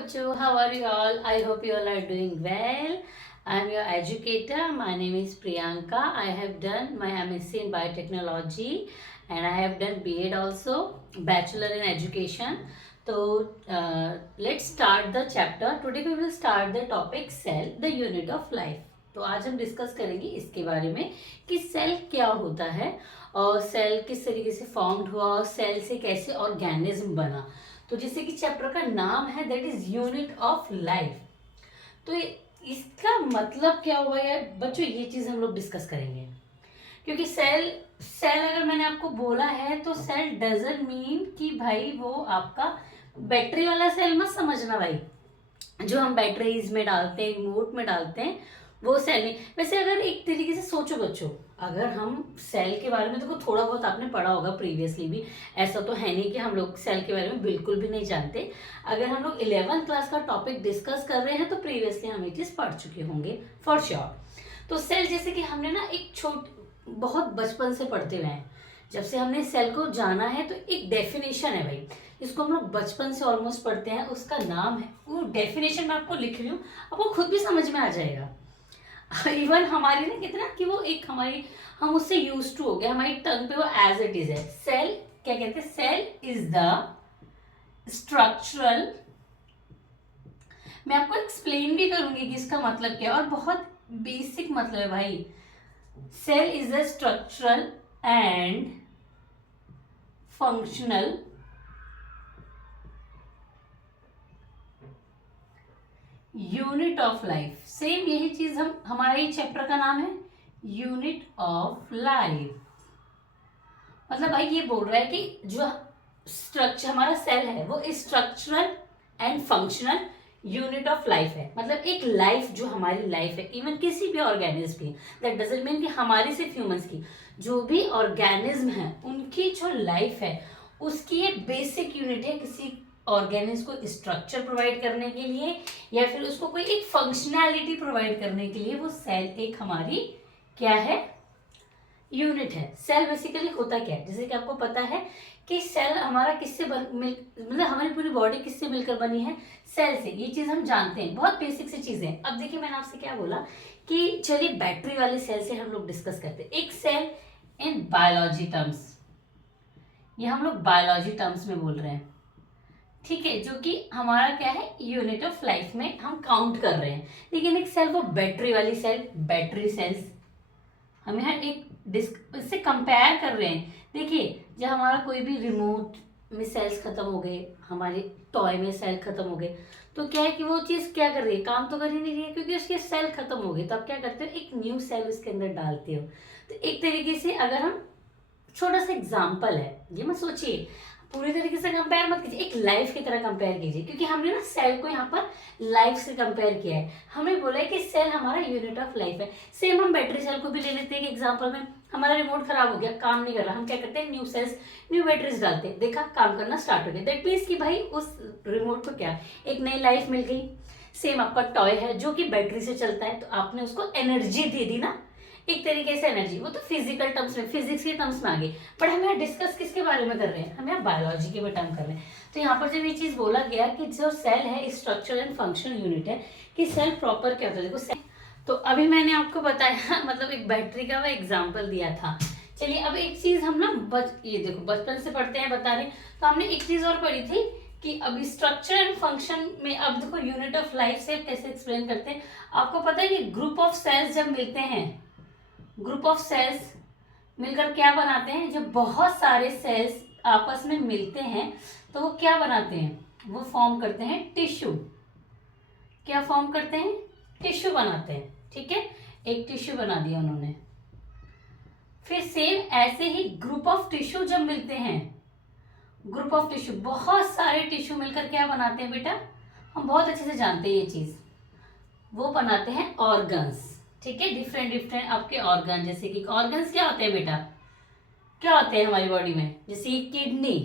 बच्चों, how are you all? I hope you all are doing well. I am your educator. My name is Priyanka. I have done my MSc in Biotechnology and I have done B.Ed also, Bachelor in Education. So let's start the chapter. Today we will start the topic cell, the unit of life. तो आज हम discuss करेंगे इसके बारे में कि cell क्या होता है और सेल किस तरीके से फॉर्म्ड हुआ और सेल से कैसे ऑर्गेनिज्म बना। तो जैसे कि चैप्टर का नाम है that is unit of life, तो इसका मतलब क्या हुआ यार बच्चों, ये चीज हम लोग डिस्कस करेंगे। क्योंकि सेल सेल अगर मैंने आपको बोला है तो सेल डजंट मीन कि भाई वो आपका बैटरी वाला सेल मत समझना भाई, जो हम बैटरीज में डालते हैं, रिमोट में डालते हैं, वो सेल नहीं। वैसे अगर एक तरीके से सोचो बच्चों, अगर हम सेल के बारे में देखो थोड़ा बहुत आपने पढ़ा होगा प्रीवियसली भी, ऐसा तो है नहीं कि हम लोग सेल के बारे में बिल्कुल भी नहीं जानते। अगर हम लोग 11th क्लास का टॉपिक डिस्कस कर रहे हैं तो प्रीवियसली हम ये चीज़ पढ़ चुके होंगे फॉर श्योर। तो सेल जैसे कि हमने ना एक बहुत बचपन से पढ़ते हुए हैं, जब से हमने सेल को जाना है तो एक डेफिनेशन है भाई, इसको हम लोग बचपन से ऑलमोस्ट पढ़ते हैं, उसका नाम है, वो डेफिनेशन मैं आपको लिख रही हूँ, आपको खुद भी समझ में आ जाएगा। इवन हमारी ना कितना कि वो एक हमारी, हम उससे यूज टू हो गए, हमारी टंग पे वो एज इट इज है। सेल क्या कहते हैं? सेल इज द स्ट्रक्चरल, मैं आपको एक्सप्लेन भी करूंगी कि इसका मतलब क्या है, और बहुत बेसिक मतलब है भाई। Cell is the structural and functional unit of life. Same यही चीज हमारा ये चैप्टर का नाम है यूनिट ऑफ लाइफ। मतलब भाई ये बोल रहा है कि जो स्ट्रक्चर हमारा सेल है वो structural and functional unit of life है। मतलब एक लाइफ जो हमारी लाइफ है, इवन किसी भी ऑर्गेनिज्म की, दैट डजंट मीन कि हमारी सिर्फ ह्यूमंस की, जो भी ऑर्गेनिज्म है उनकी जो लाइफ है उसकी ये बेसिक यूनिट है। किसी ऑर्गेनिज्म को स्ट्रक्चर प्रोवाइड करने के लिए या फिर उसको कोई एक फंक्शनैलिटी प्रोवाइड करने के लिए वो सेल एक हमारी क्या है? यूनिट है। सेल बेसिकली होता क्या है, जैसे कि आपको पता है कि सेल हमारा किससे मतलब हमारी पूरी बॉडी किससे मिलकर बनी है? सेल से। ये चीज हम जानते हैं, बहुत बेसिक सी चीजें। अब देखिए मैंने आपसे क्या बोला कि चलिए बैटरी वाले सेल से हम लोग डिस्कस करते हैं। एक सेल इन बायोलॉजी टर्म्स, ये हम लोग बायोलॉजी टर्म्स में बोल रहे हैं, ठीक है, जो कि हमारा क्या है? यूनिट ऑफ लाइफ में हम काउंट कर रहे हैं। लेकिन एक सेल वो बैटरी वाली सेल, बैटरी सेल्स, हम यहाँ एक इससे कंपेयर कर रहे हैं। देखिए जब हमारा कोई भी रिमोट में सेल्स खत्म हो गए, हमारे टॉय में सेल खत्म हो गए, तो क्या है कि वो चीज़ क्या कर रही है? काम तो कर ही नहीं रही है, क्योंकि उसके सेल खत्म हो गए। तो आप क्या करते हो? एक न्यू सेल उसके अंदर डालते हो। तो एक तरीके से अगर हम, छोटा सा एग्जाम्पल है, ये मत सोचिए पूरी तरीके से कंपेयर मत कीजिए, एक लाइफ की तरह कंपेयर कीजिए, क्योंकि हमने ना सेल को यहाँ पर लाइफ से कंपेयर किया है। हमने बोला है कि सेल हमारा यूनिट ऑफ लाइफ है। सेम हम बैटरी सेल को भी ले लेते हैं कि एग्जांपल में हमारा रिमोट खराब हो गया, काम नहीं कर रहा, हम क्या करते हैं? न्यू सेल्स, न्यू बैटरीज डालते हैं, देखा काम करना स्टार्ट हो गया। दैट मीन्स कि भाई उस रिमोट को क्या एक नई लाइफ मिल गई। सेम आपका टॉय है जो कि बैटरी से चलता है, तो आपने उसको एनर्जी दे दी ना, एक तरीके से एनर्जी। वो तो फिजिकल टर्म्स में, फिजिक्स के टर्म्स में आ गई, पर हम यहाँ डिस्कस किसके बारे में कर रहे हैं? हम यहाँ बायोलॉजी के टर्म कर रहे हैं। तो यहाँ पर जब ये चीज बोला गया कि जो सेल है स्ट्रक्चर एंड फंक्शनल यूनिट है, कि सेल प्रॉपर क्या होता है। देखो सेल, तो अभी मैंने आपको बताया मतलब एक बैटरी का वो एग्जाम्पल दिया था। चलिए अब एक चीज हम ना ये देखो बचपन से पढ़ते हैं, बता रहे, तो हमने एक चीज और पढ़ी थी कि अब स्ट्रक्चर एंड फंक्शन में, अब देखो यूनिट ऑफ लाइफ से कैसे एक्सप्लेन करते हैं। आपको पता है कि ग्रुप ऑफ सेल्स जब मिलते हैं, ग्रुप ऑफ सेल्स मिलकर क्या बनाते हैं? जब बहुत सारे सेल्स आपस में मिलते हैं तो वो क्या बनाते हैं? वो फॉर्म करते हैं टिश्यू। क्या फॉर्म करते हैं? टिश्यू बनाते हैं, ठीक है, एक टिश्यू बना दिया उन्होंने। फिर सेम ऐसे ही ग्रुप ऑफ टिश्यू जब मिलते हैं, ग्रुप ऑफ टिश्यू, बहुत सारे टिश्यू मिलकर क्या बनाते हैं बेटा? हम बहुत अच्छे से जानते हैं ये चीज, वो बनाते हैं ऑर्गन्स, ठीक है, डिफरेंट डिफरेंट आपके ऑर्गन। जैसे कि ऑर्गन्स क्या होते हैं बेटा? क्या होते हैं हमारी बॉडी में? जैसे किडनी,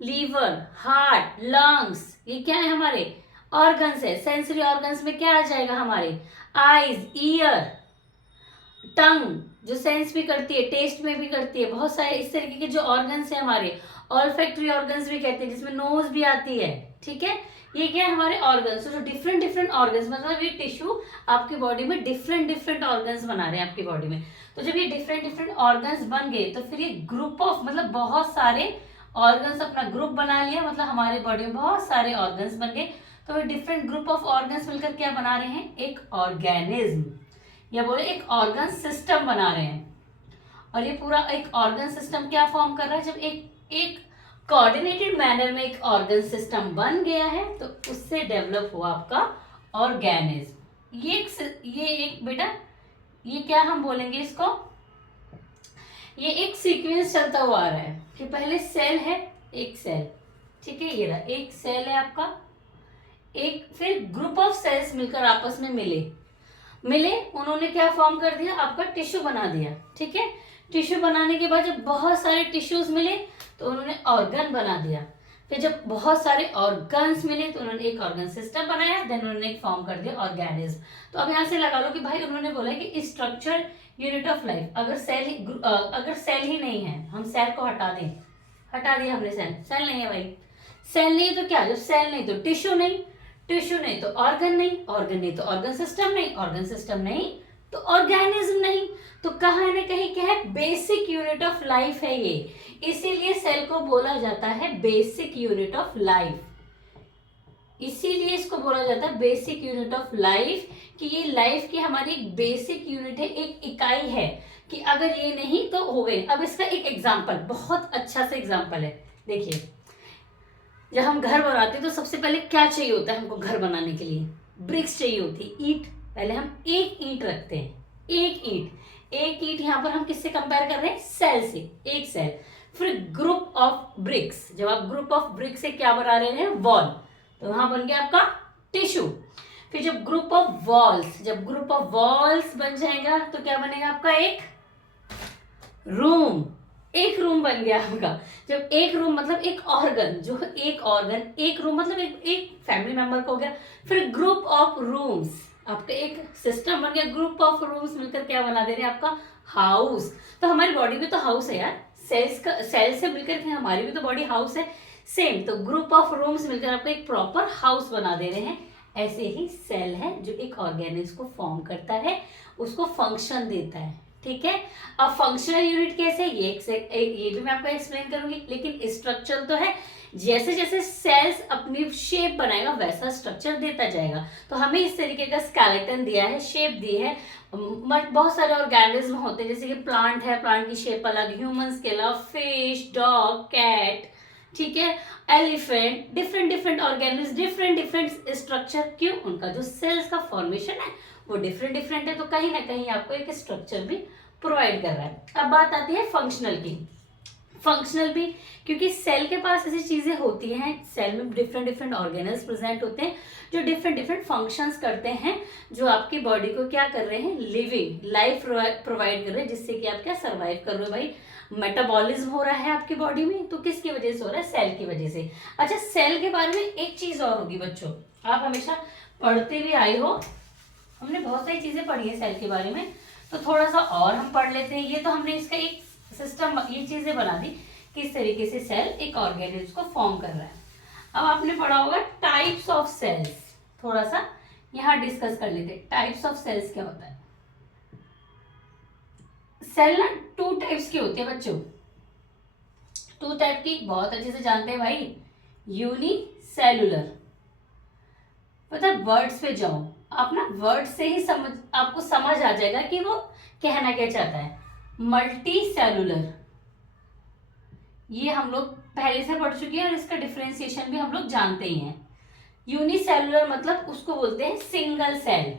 लीवर, हार्ट, लंग्स, ये क्या है? हमारे ऑर्गन्स है। सेंसरी ऑर्गन्स में क्या आ जाएगा? हमारे आईज, ईयर, टंग जो सेंस भी करती है, टेस्ट में भी करती है, बहुत सारे इस तरीके के जो ऑर्गन्स है हमारे। ऑल्फैक्टरी ऑर्गन्स भी कहते हैं, जिसमें नोज भी आती है, ठीक है, ये क्या है हमारे ऑर्गन्स, जो डिफरेंट डिफरेंट ऑर्गन्स, मतलब ये टिश्यू आपकी बॉडी में डिफरेंट डिफरेंट ऑर्गन्स बना रहे हैं आपकी बॉडी में। तो जब ये डिफरेंट डिफरेंट ऑर्गन्स बन गए तो फिर ये ग्रुप ऑफ, मतलब बहुत सारे ऑर्गन्स अपना ग्रुप बना लिया, मतलब हमारे बॉडी में बहुत सारे ऑर्गन्स बन गए। तो ये डिफरेंट ग्रुप ऑफ ऑर्गन्स मिलकर क्या बना रहे हैं, एक ऑर्गेनिज्म, या बोले एक ऑर्गन सिस्टम बना रहे हैं। और ये पूरा एक ऑर्गन सिस्टम क्या फॉर्म कर रहा है, जब एक एक कोऑर्डिनेटेड मैनर में एक ऑर्गन सिस्टम बन गया है तो उससे डेवलप हुआ आपका ऑर्गेनिज्म। ये एक बेटा, ये क्या हम बोलेंगे इसको, ये एक सीक्वेंस चलता हुआ आ रहा है कि पहले सेल है, एक सेल, ठीक है, ये रहा एक सेल है आपका, एक फिर ग्रुप ऑफ सेल्स मिलकर आपस में मिले, उन्होंने क्या फॉर्म कर दिया, आपका टिश्यू बना दिया, ठीक है। टिश्यू बनाने के बाद जब बहुत सारे टिश्यूज मिले तो उन्होंने ऑर्गन बना दिया, फिर जब बहुत सारे ऑर्गन्स मिले तो उन्होंने एक ऑर्गन सिस्टम बनाया, देन उन्होंने एक फॉर्म कर दिया ऑर्गेनिज्म। तो अब यहाँ से लगा लो कि भाई उन्होंने बोला कि स्ट्रक्चर यूनिट ऑफ लाइफ, अगर सेल ही नहीं है, हम सेल को हटा दिया हमने, सेल नहीं है भाई, सेल नहीं तो क्या, जब सेल नहीं तो टिश्यू नहीं तो ऑर्गन नहीं तो ऑर्गन सिस्टम नहीं तो ऑर्गेनिज्म नहीं। तो कहीं ना कहीं क्या है, बेसिक यूनिट ऑफ लाइफ है ये, इसीलिए सेल को बोला जाता है बेसिक यूनिट ऑफ लाइफ, इसीलिए इसको बोला जाता है बेसिक यूनिट ऑफ लाइफ, कि ये लाइफ की हमारी एक बेसिक यूनिट है, एक इकाई है, कि अगर ये नहीं तो हो गए। अब इसका एक एग्जाम्पल, बहुत अच्छा सा एग्जाम्पल है, देखिए जब हम घर बनाते हैं तो सबसे पहले क्या चाहिए होता है हमको घर बनाने के लिए, ब्रिक्स चाहिए होती है, ईंट। पहले हम एक ईंट रखते हैं, एक ईंट यहाँ पर हम किससे कंपेयर कर रहे हैं, सेल से, एक सेल। फिर ग्रुप ऑफ ब्रिक्स, जब आप ग्रुप ऑफ ब्रिक्स से क्या बना रहे हैं, वॉल, तो वहां बन गया आपका टिश्यू। फिर जब ग्रुप ऑफ वॉल्स बन जाएगा तो क्या बनेगा आपका, एक रूम बन गया आपका। जब एक रूम मतलब एक ऑर्गन, एक रूम मतलब एक फैमिली मेंबर को हो गया। फिर ग्रुप ऑफ रूम्स, आपका एक सिस्टम बन गया, ग्रुप ऑफ रूम्स मिलकर क्या बना दे रहे हैं, आपका हाउस। तो हमारी बॉडी भी तो हाउस है यार, सेल से मिलकर के हमारी भी तो बॉडी हाउस है, सेम। तो ग्रुप ऑफ रूम्स मिलकर आपको एक प्रॉपर हाउस बना दे रहे हैं। ऐसे ही सेल है जो एक ऑर्गेनिज्म को फॉर्म करता है, उसको फंक्शन देता है, ठीक है। अब फंक्शनल यूनिट कैसे, ये भी मैं आपको एक्सप्लेन करूंगी, लेकिन स्ट्रक्चर तो है, जैसे जैसे सेल्स अपनी शेप बनाएगा वैसा स्ट्रक्चर देता जाएगा। तो हमें इस तरीके का स्केलेटन दिया है, शेप दी है। बहुत सारे ऑर्गेनिज्म होते हैं, जैसे कि प्लांट है, प्लांट की शेप अलग, ह्यूमंस के अलावा फिश, डॉग, कैट, ठीक है, elephant, different organism, different structure. क्यों, उनका जो सेल्स का फॉर्मेशन है वो डिफरेंट है, तो कहीं ना कहीं आपको एक स्ट्रक्चर भी प्रोवाइड कर रहा है। अब बात आती है फंक्शनल की। फंक्शनल भी क्योंकि सेल के पास ऐसी चीजें होती हैं, सेल में डिफरेंट ऑर्गेनल्स प्रेजेंट होते हैं जो डिफरेंट फंक्शंस करते हैं, जो आपकी बॉडी को क्या कर रहे हैं, लिविंग लाइफ प्रोवाइड कर रहे हैं, जिससे कि आप क्या सर्वाइव कर रहे हो भाई। मेटाबॉलिज्म हो रहा है आपकी बॉडी में, तो किसकी वजह से हो रहा है, सेल की वजह से। अच्छा, सेल के बारे में एक चीज और होगी बच्चों, आप हमेशा पढ़ते भी आए हो, हमने बहुत सारी चीजें पढ़ी है सेल के बारे में, तो थोड़ा सा और हम पढ़ लेते हैं। ये तो हमने इसका एक सिस्टम, ये चीजें बना दी किस तरीके से सेल एक ऑर्गेनिज्म को फॉर्म कर रहा है। अब आपने पढ़ा होगा टाइप्स ऑफ सेल्स, थोड़ा सा यहाँ डिस्कस कर लेते हैं। टाइप्स ऑफ सेल्स क्या होता है, सेल ना 2 टाइप्स की होती है बच्चों, 2 टाइप की, बहुत अच्छे से जानते हैं भाई। यूनिसेलुलर, पता है, वर्ड्स पे जाओ आप ना, वर्ड से ही आपको समझ आ जाएगा कि वो कहना क्या चाहता है। मल्टी सेलुलर, ये हम लोग पहले से पढ़ चुके हैं और इसका डिफरेंशिएशन भी हम लोग जानते ही हैं। यूनिसेलुलर मतलब उसको बोलते हैं सिंगल सेल।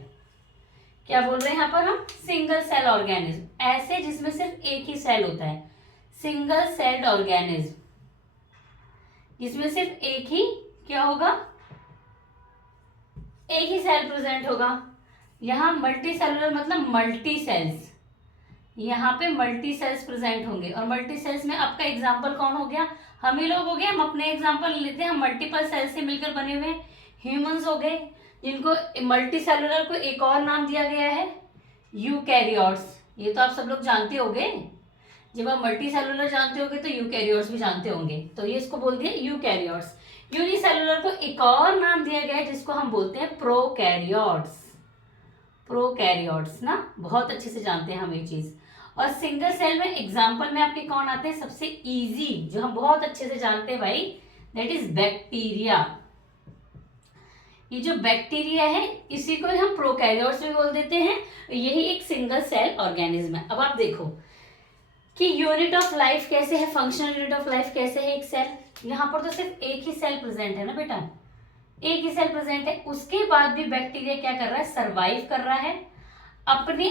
क्या बोल रहे हैं यहाँ पर हम, सिंगल सेल ऑर्गेनिज्म, ऐसे जिसमें सिर्फ एक ही सेल होता है, सिंगल सेल्ड ऑर्गेनिज्म, जिसमें सिर्फ एक ही क्या होगा, एक ही सेल प्रेजेंट होगा। यहाँ मल्टी सेलुलर मतलब मल्टी सेल्स, यहाँ पे मल्टी सेल्स प्रेजेंट होंगे। और मल्टी सेल्स में आपका एग्जांपल कौन हो गया, हम ही लोग हो गए। हम अपने एग्जांपल लेते हैं, हम मल्टीपल सेल्स से मिलकर बने हुए ह्यूमंस हो गए, जिनको मल्टी सेलुलर को एक और नाम दिया गया है यूकैरियोट्स। ये तो आप सब लोग जानते होंगे, जब आप मल्टी सेलुलर जानते होंगे तो यूकैरियोट्स भी जानते होंगे, तो ये इसको बोल दिया यूकैरियोट्स। यूनिसेलुलर को एक और नाम दिया गया है जिसको हम बोलते हैं प्रोकैरियोट्स। प्रोकैरियोट्स ना बहुत अच्छे से जानते हैं हम ये चीज। और सिंगल सेल में एग्जांपल में आपके कौन आते हैं, सबसे इजी जो हम बहुत अच्छे से जानते हैं भाई, दैट इज बैक्टीरिया। ये जो बैक्टीरिया है इसी को हम प्रोकैरियोट्स भी बोल देते हैं। यही एक सिंगल सेल ऑर्गेनिज्म है। अब आप देखो कि यूनिट ऑफ लाइफ कैसे है, फंक्शनल यूनिट ऑफ लाइफ कैसे है एक सेल। यहाँ पर तो सिर्फ एक ही सेल प्रेजेंट है ना बेटा, एक ही सेल प्रेजेंट है, उसके बाद भी बैक्टीरिया क्या कर रहा है, सरवाइव कर रहा है। अपने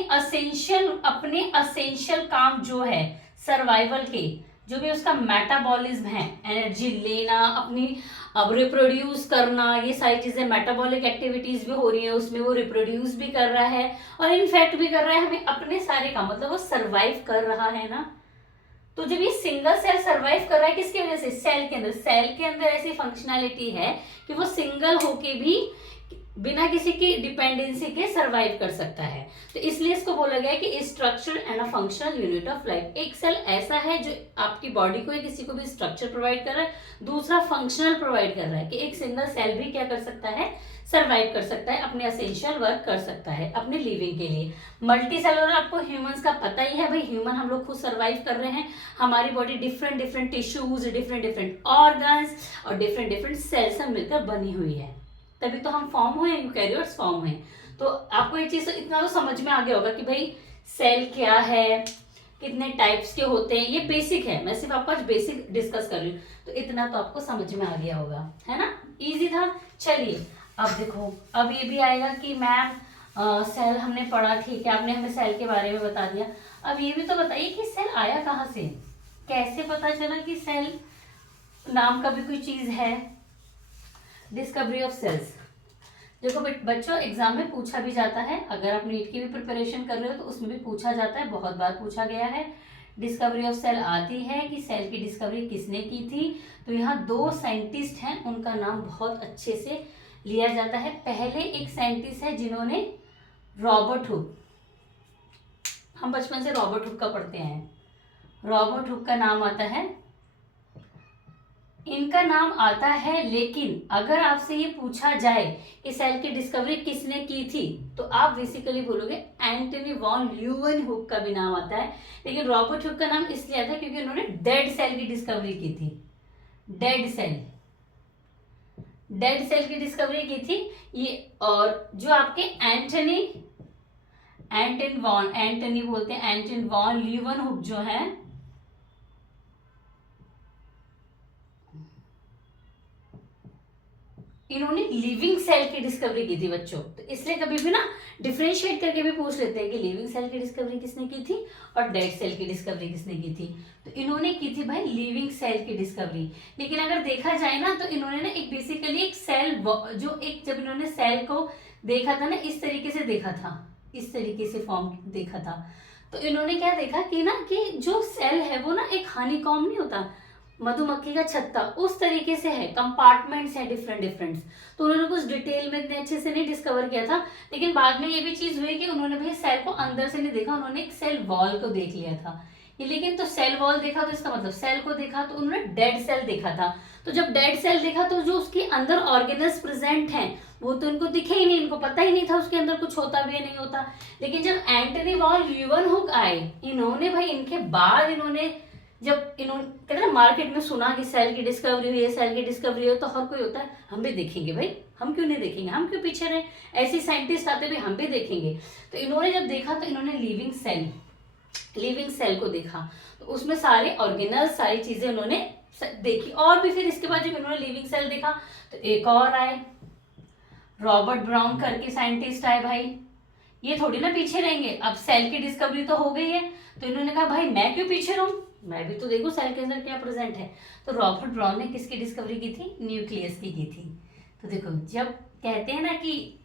असेंशियल काम जो है सर्वाइवल के, जो भी उसका मेटाबॉलिज्म है, एनर्जी लेना, अपनी अब रिप्रोड्यूस करना, ये सारी चीजें मेटाबॉलिक एक्टिविटीज भी हो रही है उसमें, वो रिप्रोड्यूस भी कर रहा है और इनफैक्ट भी कर रहा है हमें अपने सारे काम, मतलब वो सरवाइव कर रहा है ना। तो जब ये सिंगल सेल सरवाइव कर रहा है किसकी वजह से, सेल के अंदर ऐसी फंक्शनैलिटी है कि वो सिंगल होके भी बिना किसी की डिपेंडेंसी के सरवाइव कर सकता है। तो इसलिए इसको बोला गया है कि structure and a functional unit of life. एक सेल ऐसा है जो आपकी बॉडी को या किसी को भी स्ट्रक्चर प्रोवाइड कर रहा है, दूसरा फंक्शनल प्रोवाइड कर रहा है कि एक सिंगल सेल भी क्या कर सकता है, सर्वाइव कर सकता है, अपने एसेंशियल वर्क कर सकता है अपने लिविंग के लिए। मल्टी सेलुलर आपको ह्यूमंस का पता ही है भाई, ह्यूमन हम लोग खुद सर्वाइव कर रहे हैं, हमारी body different different tissues, different different organs और डिफरेंट डिफरेंट सेल्स से मिलकर बनी हुई है, तभी तो हम फॉर्म हुए, यूकैरियोट्स फॉर्म हुए। तो आपको ये चीज इतना तो समझ में आ गया होगा कि भाई सेल क्या है, कितने टाइप्स के होते हैं, ये बेसिक है, मैं सिर्फ आपको आज बेसिक डिस्कस कर रही हूँ, तो इतना तो आपको समझ में आ गया होगा, है ना, इजी था। चलिए अब देखो, अब ये भी आएगा कि मैम सेल हमने पढ़ा, ठीक है, आपने हमें सेल के बारे में बता दिया, अब ये भी तो बताइए कि सेल आया कहाँ से, कैसे पता चला कि सेल नाम का भी कोई चीज है। डिस्कवरी ऑफ सेल्स, देखो बच्चों एग्जाम में पूछा भी जाता है, अगर आप नीट की भी प्रिपरेशन कर रहे हो तो उसमें भी पूछा जाता है, बहुत बार पूछा गया है। डिस्कवरी ऑफ सेल आती है कि सेल की डिस्कवरी किसने की थी, तो यहाँ दो साइंटिस्ट हैं, उनका नाम बहुत अच्छे से लिया जाता है। पहले एक साइंटिस्ट है जिन्होंने रॉबर्ट हुक, हम बचपन से रॉबर्ट हुक का पढ़ते हैं, रॉबर्ट हुक का नाम आता है, इनका नाम आता है। लेकिन अगर आपसे ये पूछा जाए कि सेल की डिस्कवरी किसने की थी, तो आप बेसिकली बोलोगे एंटनी वॉन ल्यूवेनहुक का भी नाम आता है, लेकिन रॉबर्ट हुक का नाम इसलिए आता है क्योंकि उन्होंने डेड सेल की डिस्कवरी की थी, डेड सेल की डिस्कवरी की थी ये। और जो आपके एंटनी बोलते हैं, एंटनी वॉन ल्यूवेनहुक जो है, इन्होंने लिविंग सेल की डिस्कवरी की थी बच्चों। तो इसलिए कभी भी ना डिफरेंशिएट करके भी पूछ लेते हैं कि लिविंग सेल की डिस्कवरी किसने की थी और डेड सेल की डिस्कवरी किसने की थी। तो इन्होंने की थी भाई लिविंग सेल की डिस्कवरी। लेकिन अगर देखा जाए ना तो इन्होंने ना एक बेसिकली एक सेल जो एक, जब इन्होंने सेल को देखा था ना, इस तरीके से देखा था, इस तरीके से फॉर्म देखा था, तो इन्होंने क्या देखा कि ना कि जो सेल है वो ना एक हनीकॉम्ब नहीं होता, मधुमक्खी का छत्ता, उस तरीके से है, कंपार्टमेंट्स हैं डिफरेंट डिफरेंट। तो उन्होंने कुछ डिटेल में इतने अच्छे से नहीं डिस्कवर किया था, लेकिन बाद में ये भी चीज हुई कि उन्होंने भाई सेल को अंदर से नहीं देखा, उन्होंने एक सेल वॉल को देख लिया था। ये लेकिन तो सेल वॉल देखा तो इसका मतलब सेल को देखा, तो उन्होंने डेड सेल देखा था। तो जब डेड सेल देखा तो जो उसके अंदर ऑर्गेनल्स प्रेजेंट हैं वो तो इनको दिखे ही नहीं, इनको पता ही नहीं था उसके अंदर कुछ होता भी या नहीं होता। लेकिन जब एंटनी वॉन ल्यूवेनहुक आए, इन्होंने भाई इनके बाद इन्होंने जब इन्होंने कहते ना मार्केट में सुना कि सेल की डिस्कवरी हुई है, सेल की डिस्कवरी हो, तो हर कोई होता है हम भी देखेंगे भाई, हम क्यों नहीं देखेंगे, हम क्यों पीछे रहे, ऐसी साइंटिस्ट आते भी हम भी देखेंगे। तो इन्होंने जब देखा तो इन्होंने लिविंग सेल को देखा, तो उसमें सारे ऑर्गेनल सारी चीजें उन्होंने देखी। और भी फिर इसके बाद जब इन्होंने लिविंग सेल देखा तो एक और आए, रॉबर्ट ब्राउन करके साइंटिस्ट आए भाई, ये थोड़ी ना पीछे रहेंगे, अब सेल की डिस्कवरी तो हो गई है, तो इन्होंने कहा भाई मैं क्यों पीछे रहूं, मैं भी तो देखूं सेल के अंदर क्या प्रेजेंट है। तो रॉबर्ट ब्राउन ने किसकी डिस्कवरी की थी, न्यूक्लियस की थी। तो देखो जब कहते हैं ना कि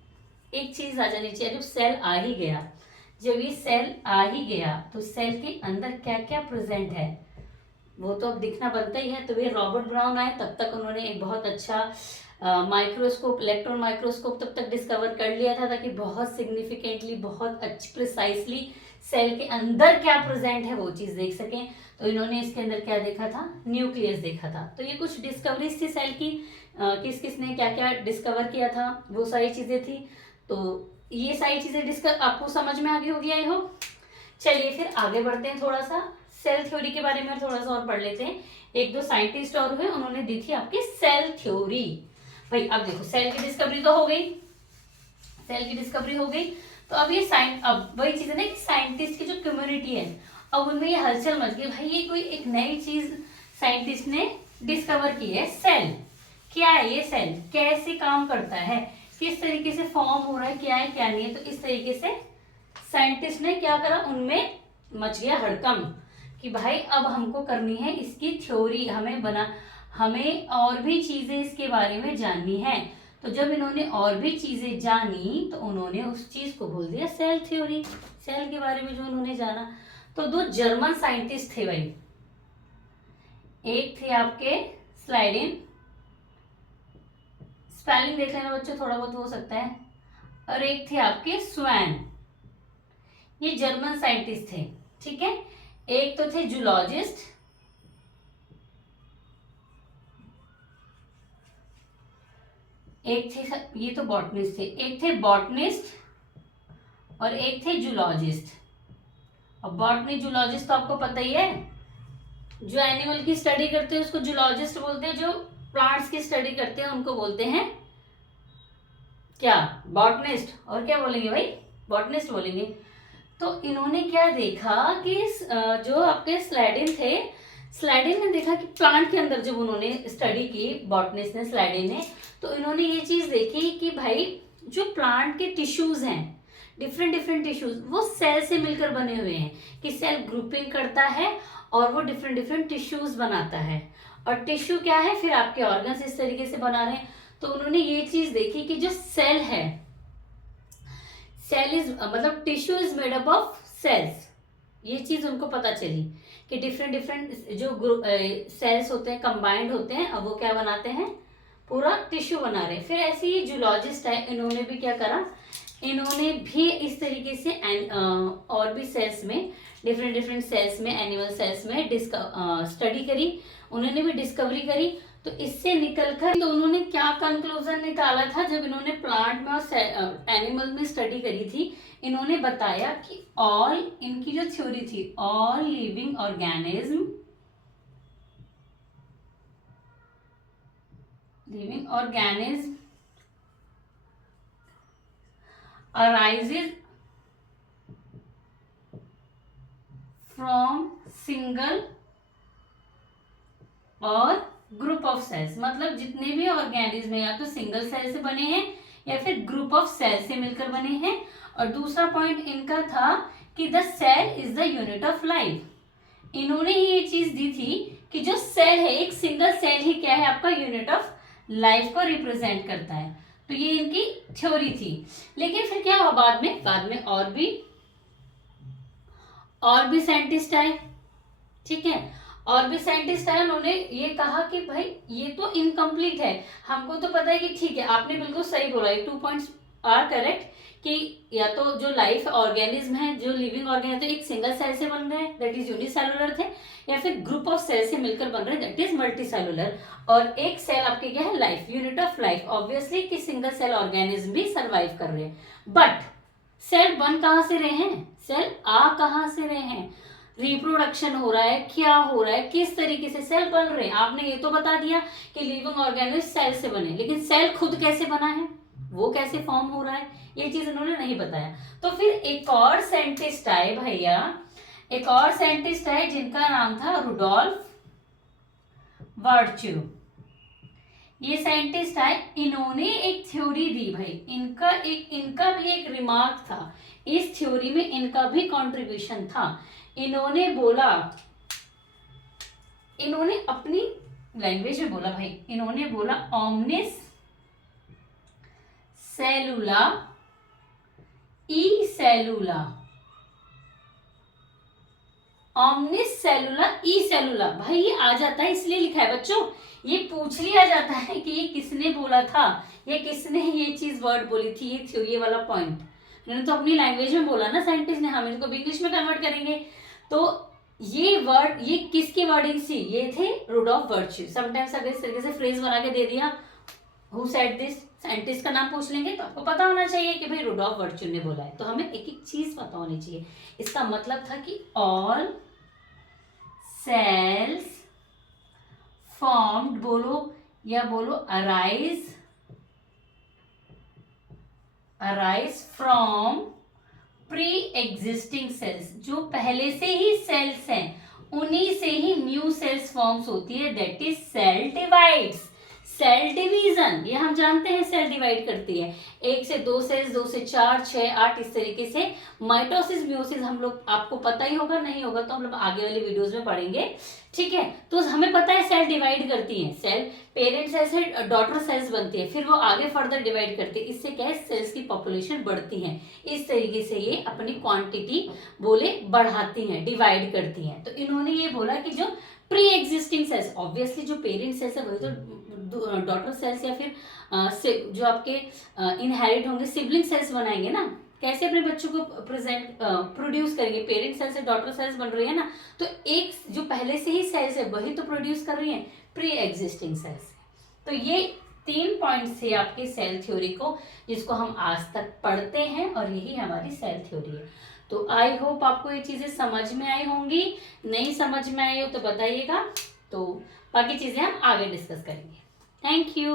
एक चीज आ जानी चाहिए, जब सेल आ ही गया, जब ये सेल आ ही गया तो सेल के अंदर क्या क्या प्रेजेंट है वो तो अब दिखना बनता ही है। तो वे रॉबर्ट ब्राउन आए, तब तक उन्होंने एक बहुत अच्छा माइक्रोस्कोप, इलेक्ट्रॉन माइक्रोस्कोप तब तक डिस्कवर कर लिया था, ताकि बहुत सिग्निफिकेंटली, बहुत अच्छी प्रिसाइसली सेल के अंदर क्या प्रेजेंट है वो चीज देख सकें। तो इन्होंने इसके अंदर क्या देखा था, न्यूक्लियस देखा था। तो ये कुछ डिस्कवरीज थी सेल की किस किस ने क्या क्या डिस्कवर किया था, वो सारी चीजें थी। तो ये सारी चीजें डिस्कस आपको समझ में आ गई होगी आई होप। चलिए फिर आगे बढ़ते हैं, थोड़ा सा सेल थ्योरी के बारे में थोड़ा सा और पढ़ लेते हैं। एक दो साइंटिस्ट और हुए, उन्होंने दी थी आपकी सेल थ्योरी। भाई अब देखो सेल की डिस्कवरी तो हो गई, सेल की डिस्कवरी हो गई, तो अब ये अब वही चीज है ना कि साइंटिस्ट की जो कम्युनिटी है, अब उनमें ये हलचल मच गई, भाई ये कोई एक नई चीज साइंटिस्ट ने डिस्कवर की है, सेल। क्या है ये सेल, कैसे काम करता है, किस तरीके से फॉर्म हो रहा है, क्या है क्या नहीं है। तो इस तरीके से साइंटिस्ट ने क्या करा, उनमें मच गया हड़कंप कि भाई अब हमको करनी है इसकी थ्योरी, हमें और भी चीजें इसके बारे में जाननी है। तो जब इन्होंने और भी चीजें जानी तो उन्होंने उस चीज को बोल दिया सेल थ्योरी, सेल के बारे में जो उन्होंने जाना। तो दो जर्मन साइंटिस्ट थे भाई, एक थे आपके स्लाइडिन, स्पेलिंग देख लेना बच्चों थोड़ा बहुत हो सकता है, और एक थे आपके स्वैन, ये जर्मन साइंटिस्ट थे, ठीक है। एक तो थे जूलॉजिस्ट, एक थे, ये तो बॉटनिस्ट थे, एक थे बॉटनिस्ट और एक थे जूलॉजिस्ट। और बॉटनी जूलॉजिस्ट तो आपको पता ही है, जो एनिमल की स्टडी करते हैं उसको जूलॉजिस्ट बोलते हैं, जो प्लांट्स की स्टडी करते हैं उनको बोलते हैं क्या, बॉटनिस्ट। और क्या बोलेंगे भाई, बॉटनिस्ट बोलेंगे। तो इन्होंने क्या देखा कि जो आपके स्लाइडिन थे, स्लाइडिन ने देखा कि प्लांट के अंदर जब उन्होंने स्टडी की, बॉटनिस्ट ने, स्लाइडिन ने, तो इन्होंने ये चीज देखी कि भाई जो प्लांट के टिश्यूज हैं, डिफरेंट डिफरेंट टिश्यूज, वो सेल से मिलकर बने हुए हैं, कि सेल ग्रुपिंग करता है और वो डिफरेंट डिफरेंट टिश्यूज बनाता है। और टिश्यू क्या है, फिर आपके ऑर्गन्स इस तरीके से बना रहे हैं। तो उन्होंने ये चीज देखी कि जो सेल है, सेल इज मतलब tissue is made up of cells, ये चीज उनको पता चली कि डिफरेंट डिफरेंट जो सेल्स होते हैं कंबाइंड होते हैं, अब वो क्या बनाते हैं, पूरा टिश्यू बना रहे हैं। फिर ऐसे ही जूलॉजिस्ट है, इन्होंने भी क्या करा, इन्होंने भी इस तरीके से और भी सेल्स में, डिफरेंट डिफरेंट सेल्स में, एनिमल सेल्स में स्टडी करी, उन्होंने भी डिस्कवरी करी। तो इससे निकलकर तो उन्होंने क्या कंक्लूजन निकाला था, जब इन्होंने प्लांट में और एनिमल में स्टडी करी थी, इन्होंने बताया कि ऑल, इनकी जो थ्योरी थी, all living organism arises from single और ग्रुप ऑफ सेल्स, मतलब जितने भी ऑर्गेनिज्म है या तो सिंगल सेल से बने हैं या फिर ग्रुप ऑफ सेल से मिलकर बने हैं। और दूसरा पॉइंट इनका था कि the cell is the unit of life. इन्होंने ही ये चीज दी थी कि जो सेल है, एक सिंगल सेल ही क्या है, आपका यूनिट ऑफ लाइफ को रिप्रेजेंट करता है। तो ये इनकी थ्योरी थी। लेकिन फिर क्या हुआ बाद में और भी साइंटिस्ट आए, ठीक है, और भी साइंटिस्ट आए, उन्होंने ये कहा कि भाई ये तो इनकम्प्लीट है, हमको तो पता है कि ठीक है, आपने बिल्कुल सही बोला, ये 2 पॉइंट्स आर करेक्ट, कि या तो जो लाइफ ऑर्गेनिज्म है, जो लिविंग ऑर्गेनिज्म, तो एक सिंगल सेल से बन रहे हैं, दैट इज यूनिसेलुलर थे, या फिर ग्रुप ऑफ सेल से मिलकर बन रहे हैं, दैट इज मल्टीसेलुलर। और एक सेल आपके क्या है, life, unit of life, obviously कि सिंगल सेल ऑर्गेनिज्म भी सर्वाइव कर रहे हैं। बट सेल बन कहाँ से रहे हैं, सेल आ कहाँ से रहे हैं, रिप्रोडक्शन हो रहा है, क्या हो रहा है, किस तरीके से सेल बन रहे हैं। आपने ये तो बता दिया कि लिविंग ऑर्गेनिज्म सेल से बने, लेकिन सेल खुद कैसे बना है, वो कैसे फॉर्म हो रहा है, ये चीज उन्होंने नहीं बताया। तो फिर एक और साइंटिस्ट आए भैया, एक और साइंटिस्ट आए जिनका नाम था रुडोल्फ वर्च्यू। ये साइंटिस्ट आए, इन्होंने एक थ्योरी दी भाई, इनका भी एक रिमार्क था, इस थ्योरी में इनका भी कंट्रीब्यूशन था। इन्होंने बोला, इन्होंने अपनी लैंग्वेज में बोला भाई, इन्होंने बोला ओमनिस सेलुला ई सेलुला, ओमनिस सेलुला ई सेलुला। भाई ये आ जाता है इसलिए लिखा है बच्चों, ये पूछ लिया जाता है कि ये किसने बोला था, ये किसने ये चीज वर्ड बोली थी, ये थ्योरी वाला पॉइंट। इन्होंने तो अपनी लैंग्वेज में बोला ना साइंटिस्ट ने, हम इसको भी इंग्लिश में कन्वर्ट करेंगे। तो ये वर्ड, ये किसकी वर्डिंग थी, ये थे रुडोल्फ वर्च्यू। समटाइम्स अगर इस तरीके से फ्रेज बना के दे दिया, हु सेड दिस, साइंटिस्ट का नाम पूछ लेंगे तो आपको पता होना चाहिए कि भाई रुडॉल्फ वर्च्यून ने बोला है। तो हमें एक एक चीज पता होनी चाहिए। इसका मतलब था कि ऑल सेल्स फॉर्म्ड, बोलो या बोलो arise from pre existing cells, जो पहले से ही सेल्स हैं उन्हीं से ही न्यू सेल्स फॉर्म्स होती है, that is cell divides. Cell division, ये हम जानते हैं सेल डिवाइड करती है, 1 से 2 सेल्स, 2 से 4, 6, 8, इस तरीके से। माइटोसिस म्यूसिस हम लोग, आपको पता ही होगा, नहीं होगा तो हम लोग आगे वाले वीडियोस में पढ़ेंगे, ठीक है। तो हमें पता है सेल डिवाइड करती है, सेल पेरेंट सेल से डॉटर सेल्स बनती है, फिर वो आगे फर्दर डिवाइड करती है, इससे क्या है सेल्स की पॉपुलेशन बढ़ती है। इस तरीके से ये अपनी क्वांटिटी बोले बढ़ाती हैं, डिवाइड करती हैं। तो इन्होंने ये बोला कि जो प्री एग्जिस्टिंग सेल्स, ऑब्वियसली जो पेरेंट सेल्स है वही तो डॉटर सेल्स या फिर जो आपके इनहेरिट होंगे सिबलिंग सेल्स बनाएंगे ना, कैसे अपने बच्चों को प्रोड्यूस करेंगे, पेरेंट सेल्स से डॉटर सेल्स बन रही है ना, तो एक जो पहले से ही सेल्स है वही तो प्रोड्यूस कर रही है प्री एग्जिस्टिंग सेल्स। तो ये 3 पॉइंट्स थे आपके सेल थ्योरी को, जिसको हम आज तक पढ़ते हैं और यही हमारी सेल थ्योरी है। तो आई होप आपको ये चीजें समझ में आई होंगी, नहीं समझ में आई हो तो बताइएगा, तो बाकी चीजें हम आगे डिस्कस करेंगे। Thank you.